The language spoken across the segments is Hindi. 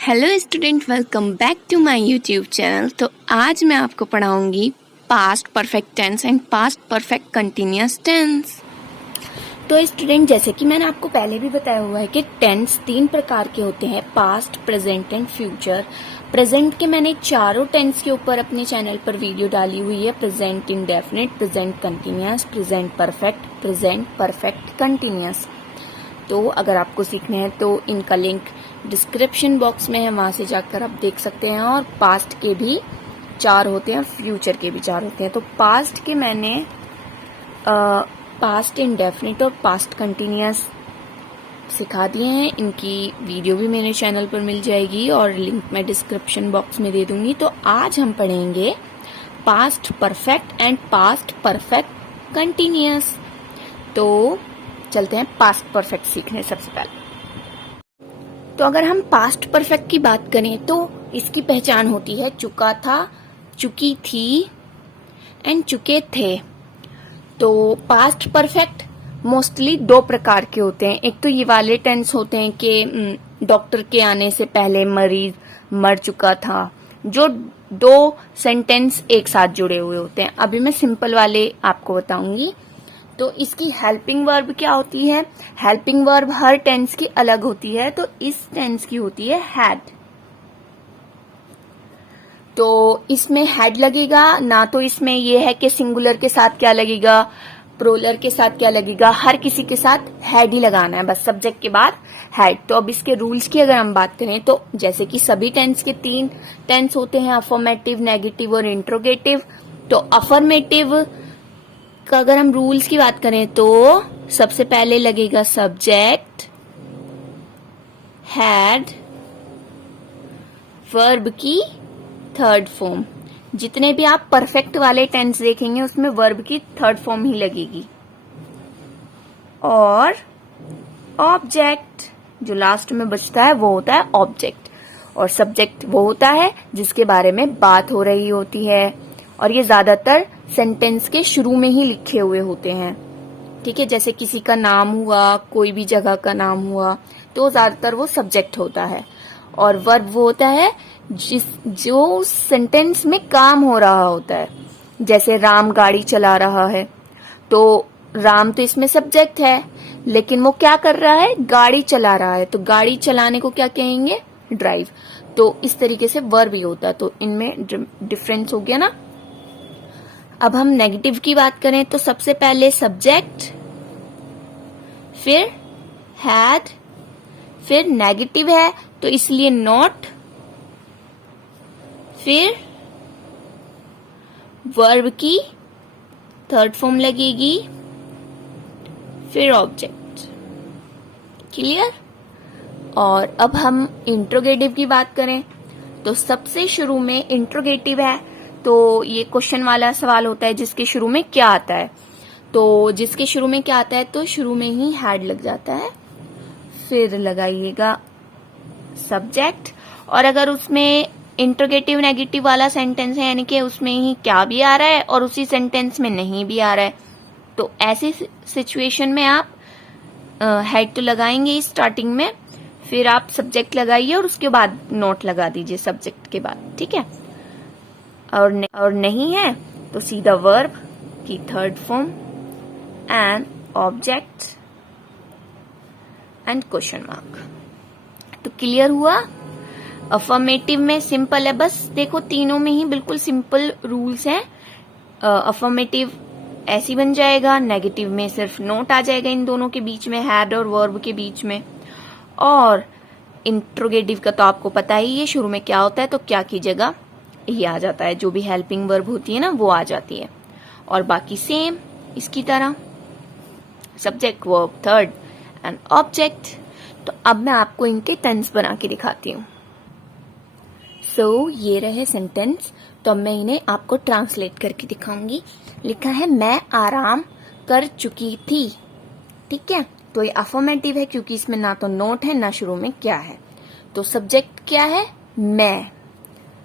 Hello student, welcome back to my YouTube channel. तो आज मैं आपको पढ़ाऊंगी past perfect tense and past perfect continuous tense. तो स्टूडेंट, जैसे कि मैंने आपको पहले भी बताया हुआ है कि टेंस 3 प्रकार के होते हैं, past, present and future. Present के मैंने चारों टेंस के ऊपर अपने चैनल पर वीडियो डाली हुई है। Present indefinite, present continuous, present perfect, present perfect continuous. तो अगर आपको सीखने हैं तो इनका लिंक डिस्क्रिप्शन बॉक्स में है, वहां से जाकर आप देख सकते हैं। और पास्ट के भी 4 होते हैं, फ्यूचर के भी 4 होते हैं। तो पास्ट के मैंने पास्ट इंडेफिनिट और पास्ट कंटिन्यूअस सिखा दिए हैं। इनकी वीडियो भी मेरे चैनल पर मिल जाएगी और लिंक मैं डिस्क्रिप्शन बॉक्स में दे दूंगी। तो आज हम पढ़ेंगे past perfect and past perfect continuous. तो चलते हैं पास्ट परफेक्ट सीखने। सबसे पहले तो अगर हम पास्ट परफेक्ट की बात करें तो इसकी पहचान होती है चुका था, चुकी थी एंड चुके थे। तो पास्ट परफेक्ट मोस्टली 2 प्रकार के होते हैं। एक तो ये वाले टेंस होते हैं कि डॉक्टर के आने से पहले मरीज मर चुका था, जो 2 सेंटेंस एक साथ जुड़े हुए होते हैं। अभी मैं सिंपल वाले आपको बताऊंगी। तो इसकी हेल्पिंग वर्ब क्या होती है? हेल्पिंग वर्ब हर टेंस की अलग होती है। तो इस टेंस की होती है हैड। तो इसमें हैड लगेगा ना। तो इसमें यह है कि सिंगुलर के साथ क्या लगेगा, प्रोलर के साथ क्या लगेगा, हर किसी के साथ हैड ही लगाना है, बस सब्जेक्ट के बाद हैड। तो अब इसके रूल्स की अगर हम बात करें तो जैसे कि सभी टेंस के 3 टेंस होते हैं, अफर्मेटिव, नेगेटिव और इंट्रोगेटिव। तो अफर्मेटिव का अगर हम रूल्स की बात करें तो सबसे पहले लगेगा सब्जेक्ट, हैड, वर्ब की 3rd फॉर्म। जितने भी आप परफेक्ट वाले टेंस देखेंगे उसमें वर्ब की 3rd फॉर्म ही लगेगी। और ऑब्जेक्ट जो लास्ट में बचता है वो होता है ऑब्जेक्ट। और सब्जेक्ट वो होता है जिसके बारे में बात हो रही होती है। और ये ज्यादातर सेंटेंस के शुरू में ही लिखे हुए होते हैं। ठीक है, जैसे किसी का नाम हुआ, कोई भी जगह का नाम हुआ, तो ज्यादातर वो सब्जेक्ट होता है। और वर्ब वो होता है जो सेंटेंस में काम हो रहा होता है। जैसे राम गाड़ी चला रहा है, तो राम तो इसमें सब्जेक्ट है, लेकिन वो क्या कर रहा है, गाड़ी चला रहा है। तो गाड़ी चलाने को क्या कहेंगे, ड्राइव। तो इस तरीके से वर्ब ही होता है। तो इनमें डिफरेंस हो गया ना। अब हम नेगेटिव की बात करें तो सबसे पहले सब्जेक्ट, फिर हैड, फिर नेगेटिव है तो इसलिए नॉट, फिर वर्ब की 3rd फॉर्म लगेगी, फिर ऑब्जेक्ट। क्लियर? और अब हम इंट्रोगेटिव की बात करें तो सबसे शुरू में इंट्रोगेटिव है। तो ये क्वेश्चन वाला सवाल होता है जिसके शुरू में क्या आता है। तो जिसके शुरू में क्या आता है तो शुरू में ही हैड लग जाता है, फिर लगाइएगा सब्जेक्ट। और अगर उसमें इंट्रोगेटिव नेगेटिव वाला सेंटेंस है, यानी कि उसमें ही क्या भी आ रहा है और उसी सेंटेंस में नहीं भी आ रहा है, तो ऐसी सिचुएशन में आप हैड तो लगाएंगे स्टार्टिंग में, फिर आप सब्जेक्ट लगाइए और उसके बाद नोट लगा दीजिए सब्जेक्ट के बाद। ठीक है? और नहीं है तो सीधा वर्ब की 3rd form and object and question mark. तो क्लियर हुआ? अफर्मेटिव में सिंपल है, बस देखो तीनों में ही बिल्कुल सिंपल रूल्स हैं। अफर्मेटिव ऐसी बन जाएगा, नेगेटिव में सिर्फ नोट आ जाएगा इन दोनों के बीच में, हैड और वर्ब के बीच में। और इंट्रोगेटिव का तो आपको पता ही है, शुरू में क्या होता है तो क्या की जगह ये आ जाता है, जो भी हेल्पिंग वर्ब होती है ना वो आ जाती है। और बाकी सेम इसकी तरह subject, verb, 3rd and object. तो अब मैं आपको इनके टेंस बना के दिखाती हूँ। सो ये रहे सेंटेंस। तो अब मैं इन्हें आपको ट्रांसलेट करके दिखाऊंगी। लिखा है मैं आराम कर चुकी थी। ठीक है, तो ये अफर्मेटिव है क्योंकि इसमें ना तो नोट है ना शुरू में क्या है। तो सब्जेक्ट क्या है, मैं।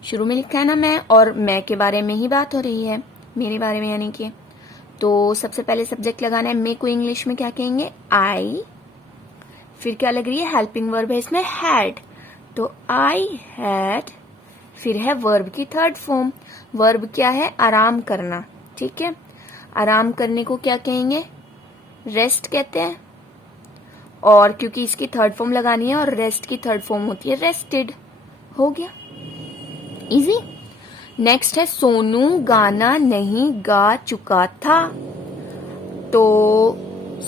शुरू में लिखा है ना मैं, और मैं के बारे में ही बात हो रही है, मेरे बारे में यानी कि। तो सबसे पहले सब्जेक्ट लगाना है। मैं को इंग्लिश में क्या कहेंगे, आई। फिर क्या लग रही है, हेल्पिंग वर्ब है इसमें हैड। तो आई हैड, फिर है वर्ब की थर्ड फॉर्म। वर्ब क्या है? आराम करना, ठीक है। आराम करने को क्या कहेंगे? रेस्ट कहते हैं। और क्योंकि इसकी थर्ड फॉर्म लगानी है और रेस्ट की थर्ड फॉर्म होती है रेस्टेड, हो गया इजी। नेक्स्ट है सोनू गाना नहीं गा चुका था। तो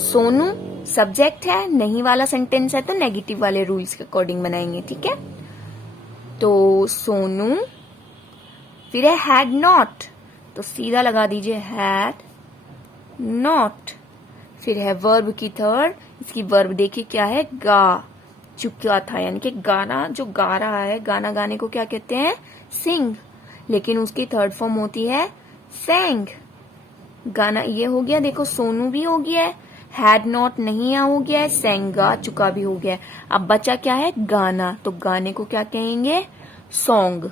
सोनू सब्जेक्ट है, नहीं वाला सेंटेंस है तो नेगेटिव वाले रूल्स के अकॉर्डिंग बनाएंगे, ठीक है। तो सोनू, फिर है हैड नॉट, तो सीधा लगा दीजिए हैड नॉट। फिर है वर्ब की थर्ड, इसकी वर्ब देखिए क्या है? गा चुका था, यानी कि गाना जो गा रहा है, गाना गाने को क्या कहते हैं? सिंग, लेकिन उसकी थर्ड फॉर्म होती है सैंग। गाना ये हो गया, देखो सोनू भी हो गया है, हैड नॉट नहीं हो गया है, सैंग गा चुका भी हो गया है। अब बचा क्या है? गाना, तो गाने को क्या कहेंगे? सॉन्ग।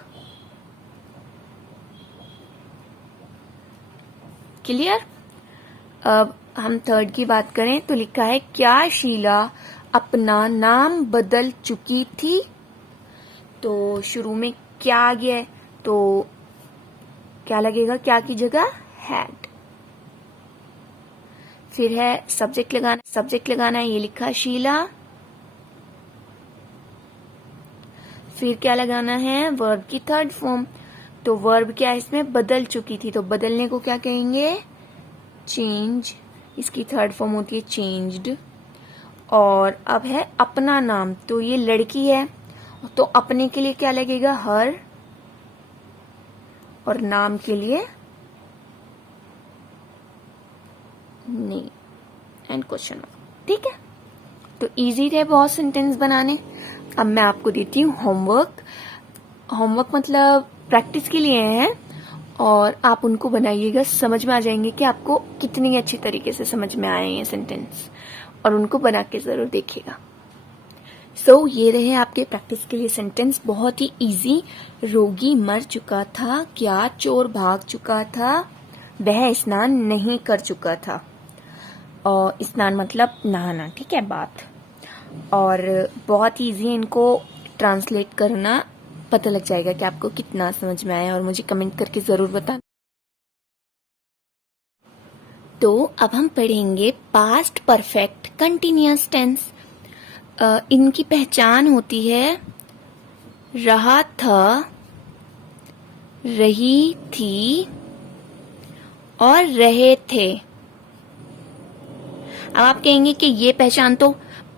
क्लियर? अब हम थर्ड की बात करें तो लिखा है क्या शीला अपना नाम बदल चुकी थी। तो शुरू में क्या आ गया है, तो क्या लगेगा? क्या की जगह हैड। फिर है सब्जेक्ट लगाना, सब्जेक्ट लगाना है, ये लिखा है शीला। फिर क्या लगाना है? वर्ब की थर्ड फॉर्म। तो वर्ब क्या है इसमें? बदल चुकी थी, तो बदलने को क्या कहेंगे? चेंज। इसकी थर्ड फॉर्म होती है चेंज्ड। और अब है अपना नाम, तो ये लड़की है, तो अपने के लिए क्या लगेगा? हर। और नाम के लिए नहीं एंड क्वेश्चन मार्क, ठीक है। तो इजी थे बहुत सेंटेंस बनाने। अब मैं आपको देती हूँ होमवर्क। होमवर्क मतलब प्रैक्टिस के लिए है, और आप उनको बनाइएगा, समझ में आ जाएंगे कि आपको कितनी अच्छी तरीके से समझ में आए ये सेंटेंस, और उनको बना के जरूर देखिएगा। सो ये रहे आपके प्रैक्टिस के लिए सेंटेंस, बहुत ही इजी। रोगी मर चुका था, क्या चोर भाग चुका था, वह स्नान नहीं कर चुका था। और स्नान मतलब नहाना, ठीक है, बात। और बहुत इजी इनको ट्रांसलेट करना, पता लग जाएगा कि आपको कितना समझ में आया, और मुझे कमेंट करके जरूर बताना। तो अब हम पढ़ेंगे पास्ट परफेक्ट कंटिन्यूअस टेंस। इनकी पहचान होती है रहा था, रही थी और रहे थे। अब आप कहेंगे कि ये पहचान तो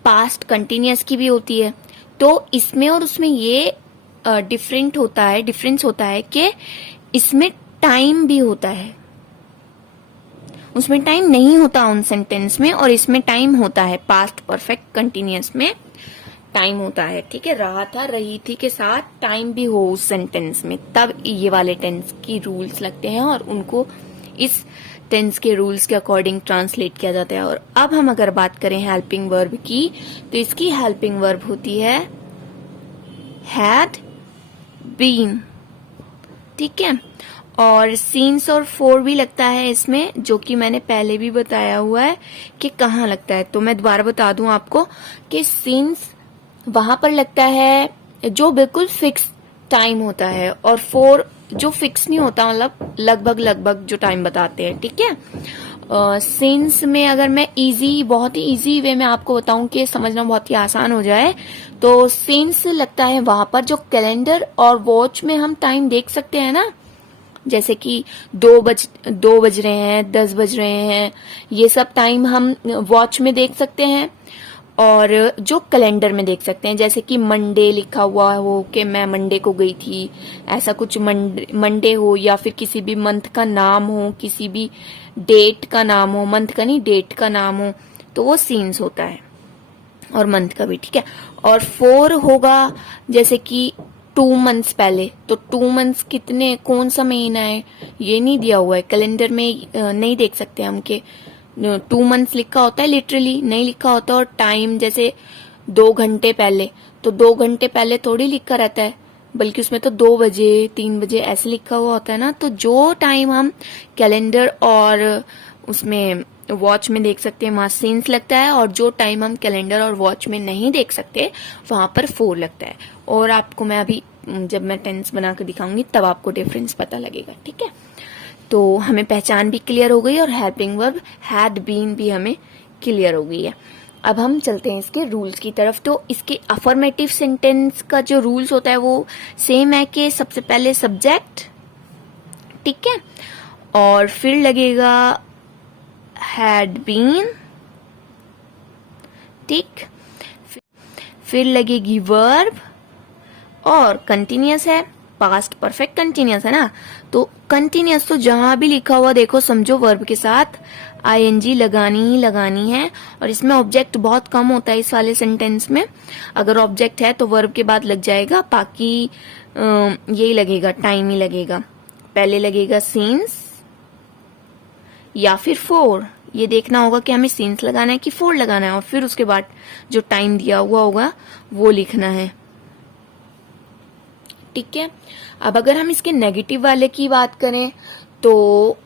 पास्ट कंटिन्यूअस की भी होती है, तो इसमें और उसमें ये डिफरेंस होता है कि इसमें टाइम भी होता है, उसमें टाइम नहीं होता उन सेंटेंस में, और इसमें टाइम होता है। पास्ट परफेक्ट कंटिन्यूअस में टाइम होता है, ठीक है। रहा था, रही थी के साथ टाइम भी हो उस सेंटेंस में, तब ये वाले टेंस की रूल्स लगते हैं, और उनको इस टेंस के रूल्स के अकॉर्डिंग ट्रांसलेट किया जाता है। और अब हम अगर बात करें हेल्पिंग वर्ब की, तो इसकी हेल्पिंग वर्ब होती है हैड बीन, ठीक है। और सीन्स और फोर भी लगता है इसमें, जो कि मैंने पहले भी बताया हुआ है कि कहाँ लगता है। तो मैं दोबारा बता दूं आपको कि सीन्स वहां पर लगता है जो बिल्कुल फिक्स टाइम होता है, और फोर जो फिक्स नहीं होता, मतलब लगभग जो टाइम बताते हैं, ठीक है। सीन्स में अगर मैं बहुत ही इजी वे में आपको बताऊं कि समझना बहुत ही आसान हो जाए, तो सीन्स लगता है वहां पर जो कैलेंडर और वॉच में हम टाइम देख सकते हैं ना, जैसे कि 2 बज रहे हैं, 10 बज रहे हैं, ये सब टाइम हम वॉच में देख सकते हैं, और जो कैलेंडर में देख सकते हैं। जैसे कि मंडे लिखा हुआ हो कि मैं मंडे को गई थी, ऐसा कुछ मंडे हो, या फिर किसी भी मंथ का नाम हो, किसी भी डेट का नाम हो, मंथ का नहीं डेट का नाम हो, तो वो सीन्स होता है, और मंथ का भी, ठीक है। और 4 होगा जैसे कि 2 मंथ्स पहले, तो 2 मंथ्स कितने, कौन सा महीना है, ये नहीं दिया हुआ है कैलेंडर में, नहीं देख सकते हम के 2 मंथ्स लिखा होता है, लिटरली नहीं लिखा होता। और टाइम जैसे 2 घंटे पहले, तो 2 घंटे पहले थोड़ी लिखा रहता है, बल्कि उसमें तो 2 बजे 3 बजे ऐसे लिखा हुआ होता है ना। तो जो टाइम हम कैलेंडर और उसमें वॉच में देख सकते हैं वहां सीन्स लगता है, और जो टाइम हम कैलेंडर और वॉच में नहीं देख सकते वहां पर 4 लगता है। और आपको मैं अभी जब मैं टेंस बना के दिखाऊंगी तब आपको डिफरेंस पता लगेगा, ठीक है। तो हमें पहचान भी क्लियर हो गई और हेल्पिंग वर्ब हैड बीन भी हमें क्लियर हो गई है। अब हम चलते हैं इसके रूल्स की तरफ। तो इसके अफर्मेटिव सेंटेंस का जो रूल्स होता है वो सेम है कि सबसे पहले सब्जेक्ट, ठीक है, और फिर लगेगा हैड बीन, ठीक, फिर लगेगी वर्ब, और कंटिन्यूअस है, पास्ट परफेक्ट कंटिन्यूअस है ना, तो कंटिन्यूअस तो जहां भी लिखा हुआ देखो समझो वर्ब के साथ आईएनजी लगानी ही लगानी है। और इसमें ऑब्जेक्ट बहुत कम होता है इस वाले सेंटेंस में। अगर ऑब्जेक्ट है तो वर्ब के बाद लग जाएगा, बाकी यही लगेगा, टाइम ही लगेगा। पहले लगेगा सीन्स या फिर 4, ये देखना होगा कि हमें सीन्स लगाना है कि 4 लगाना है, और फिर उसके बाद जो टाइम दिया हुआ होगा वो लिखना है, ठीक है। अब अगर हम इसके नेगेटिव वाले की बात करें तो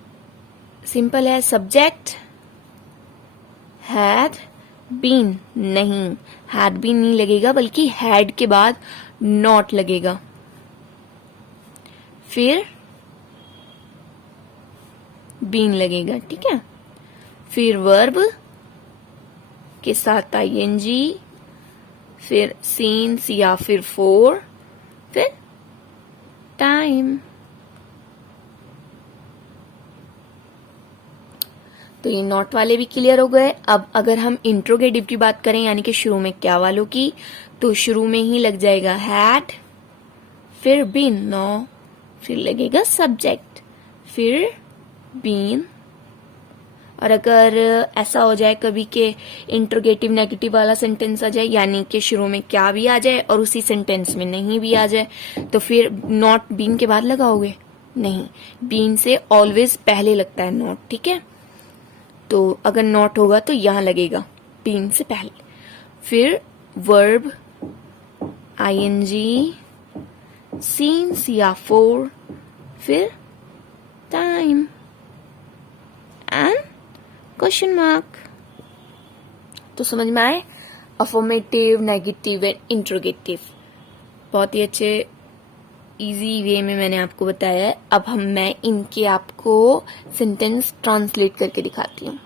सिंपल है, सब्जेक्ट हैड बीन, नहीं हैड बीन नहीं लगेगा, बल्कि हैड के बाद नॉट लगेगा, फिर बीन लगेगा, ठीक है। फिर वर्ब के साथ आईएनजी, फिर सीन्स या फिर 4, फिर टाइम। तो ये नॉट वाले भी क्लियर हो गए। अब अगर हम इंट्रोगेटिव की बात करें, यानी कि शुरू में क्या वालों की, तो शुरू में ही लग जाएगा हैड, फिर बीन, नो, फिर लगेगा सब्जेक्ट, फिर बीन। और अगर ऐसा हो जाए कभी के इंट्रोगेटिव नेगेटिव वाला सेंटेंस आ जाए, यानी कि शुरू में क्या भी आ जाए और उसी सेंटेंस में नहीं भी आ जाए, तो फिर नॉट बीन के बाद लगाओगे, नहीं, बीन से ऑलवेज पहले लगता है नॉट, ठीक है। तो अगर नॉट होगा तो यहां लगेगा बीन से पहले, फिर वर्ब आईएनजी, सीन्स या 4, फिर टाइम एंड क्वेश्चन मार्क। तो समझ में आए, अफर्मेटिव, नेगेटिव एंड इंट्रोगेटिव, बहुत ही अच्छे इजी वे में मैंने आपको बताया है। अब मैं इनके आपको सेंटेंस ट्रांसलेट करके दिखाती हूँ।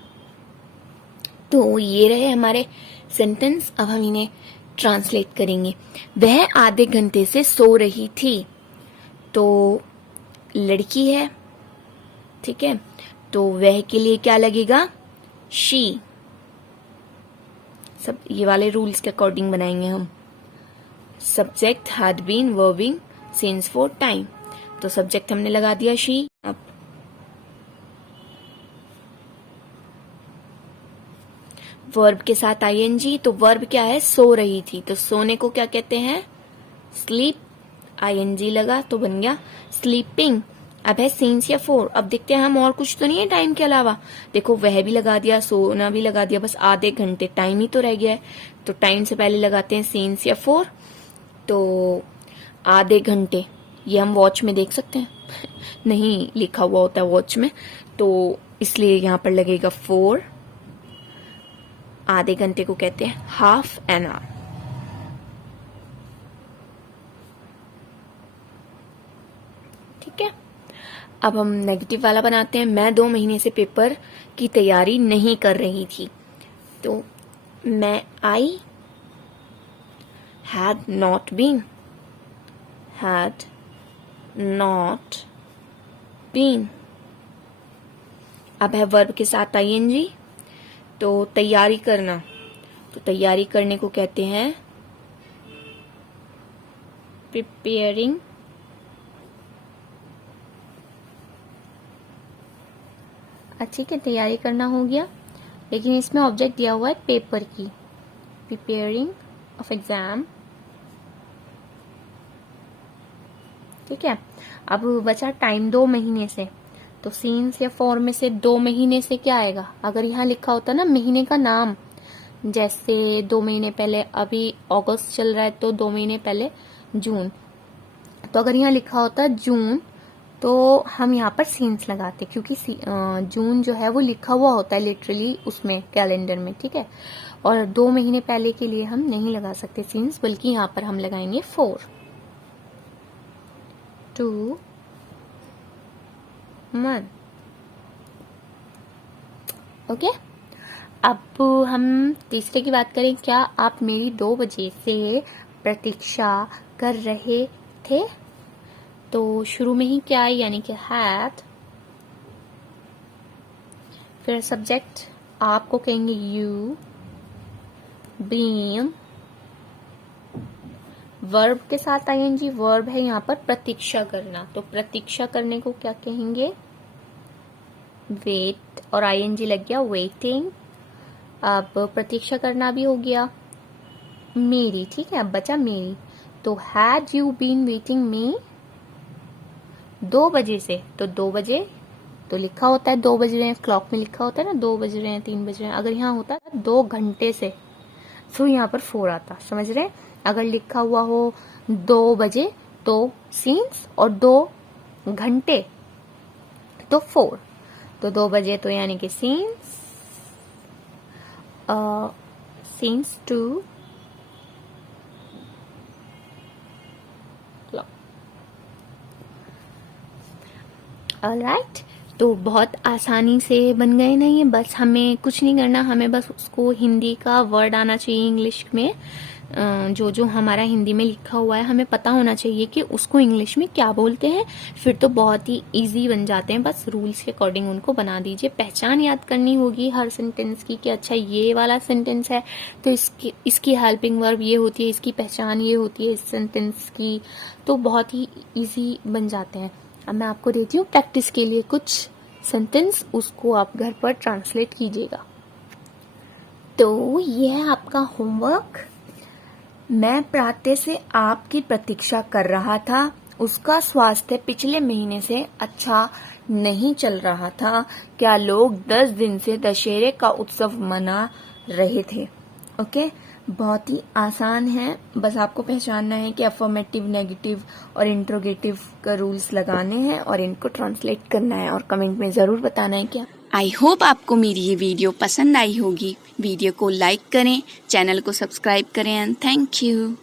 तो ये रहे हमारे सेंटेंस, अब हम इन्हें ट्रांसलेट करेंगे। वह आधे घंटे से सो रही थी, तो लड़की है, ठीक है, तो वह के लिए क्या लगेगा, शी। सब ये वाले रूल्स के अकॉर्डिंग बनाएंगे हम। Subject had been, verbing, since, for, time. तो सब्जेक्ट हमने लगा दिया शी। अब वर्ब के साथ आईएनजी, तो वर्ब क्या है, सो रही थी, तो सोने को क्या कहते हैं, स्लीप, आईएनजी लगा तो बन गया स्लीपिंग। अब है सीन्स या 4, अब देखते हैं हम और कुछ तो नहीं है टाइम के अलावा। देखो वह भी लगा दिया, सोना भी लगा दिया, बस आधे घंटे टाइम ही तो रह गया है, तो टाइम से पहले लगाते हैं सीन्स या 4। तो आधे घंटे ये हम वॉच में देख सकते हैं नहीं लिखा हुआ होता है वॉच में, तो इसलिए यहां पर लगेगा 4। आधे घंटे को कहते हैं हाफ एन आवर, ठीक है। अब हम नेगेटिव वाला बनाते हैं। मैं 2 महीने से पेपर की तैयारी नहीं कर रही थी, तो मैं I had not been, had not been. अब है वर्ब के साथ आईएनजी, तो तैयारी करना, तो तैयारी करने को कहते हैं प्रिपेयरिंग। ठीक है, तैयारी करना हो गया, लेकिन इसमें ऑब्जेक्ट दिया हुआ है पेपर की, प्रिपेयरिंग ऑफ एग्जाम, ठीक है। अब बचा टाइम 2 महीने से, तो सीन्स या 4 में से 2 महीने से क्या आएगा, अगर यहाँ लिखा होता ना महीने का नाम, जैसे 2 महीने पहले, अभी अगस्त चल रहा है तो 2 महीने पहले जून, तो अगर यहाँ लिखा होता जून तो हम यहाँ पर सीन्स लगाते क्योंकि जून जो है वो लिखा हुआ होता है लिटरली उसमें कैलेंडर में, ठीक है। और 2 महीने पहले के लिए हम नहीं लगा सकते सीन्स, बल्कि यहाँ पर हम लगाएंगे 4 2 1। ओके, अब हम तीसरे की बात करें। क्या आप मेरी 2 बजे से प्रतीक्षा कर रहे थे? तो शुरू में ही क्या है, यानी कि हैड, फिर सब्जेक्ट आपको कहेंगे यू, बीन, वर्ब के साथ आईएनजी, वर्ब है यहाँ पर प्रतीक्षा करना, तो प्रतीक्षा करने को क्या कहेंगे? वेट, और आईएनजी लग गया वेटिंग। अब प्रतीक्षा करना भी हो गया मेरी, ठीक है। अब बचा मेरी, तो हैड यू बीन वेटिंग मी 2 बजे से, तो 2 बजे तो लिखा होता है 2 बज रहे हैं, क्लॉक में लिखा होता है ना 2 बज रहे हैं, 3 बज रहे हैं। अगर यहाँ होता है 2 घंटे से, तो यहाँ पर 4 आता, समझ रहे हैं। अगर लिखा हुआ हो 2 बजे तो सीन्स, और 2 घंटे तो 4, तो 2 बजे तो यानी कि सीन्स, सीन्स 2 क्लॉक। ऑलराइट, तो बहुत आसानी से बन गए ना ये। बस हमें कुछ नहीं करना, हमें बस उसको हिंदी का वर्ड आना चाहिए इंग्लिश में, जो जो हमारा हिंदी में लिखा हुआ है हमें पता होना चाहिए कि उसको इंग्लिश में क्या बोलते हैं। फिर तो बहुत ही इजी बन जाते हैं, बस रूल्स के अकॉर्डिंग उनको बना दीजिए। पहचान याद करनी होगी हर सेंटेंस की कि अच्छा ये वाला सेंटेंस है तो इसकी हेल्पिंग वर्ब ये होती है, इसकी पहचान ये होती है इस सेंटेंस की, तो बहुत ही इजी बन जाते हैं। अब मैं आपको देती हूँ प्रैक्टिस के लिए कुछ सेंटेंस, उसको आप घर पर ट्रांसलेट कीजिएगा। तो ये है आपका होमवर्क। मैं प्रातः से आपकी प्रतीक्षा कर रहा था। उसका स्वास्थ्य पिछले महीने से अच्छा नहीं चल रहा था। क्या लोग 10 दिन से दशहरे का उत्सव मना रहे थे? ओके, बहुत ही आसान है, बस आपको पहचानना है कि अफर्मेटिव, नेगेटिव और इंट्रोगेटिव का रूल्स लगाने हैं और इनको ट्रांसलेट करना है, और कमेंट में जरूर बताना है क्या। आई होप आपको मेरी ये वीडियो पसंद आई होगी। वीडियो को लाइक करें, चैनल को सब्सक्राइब करें एंड थैंक यू।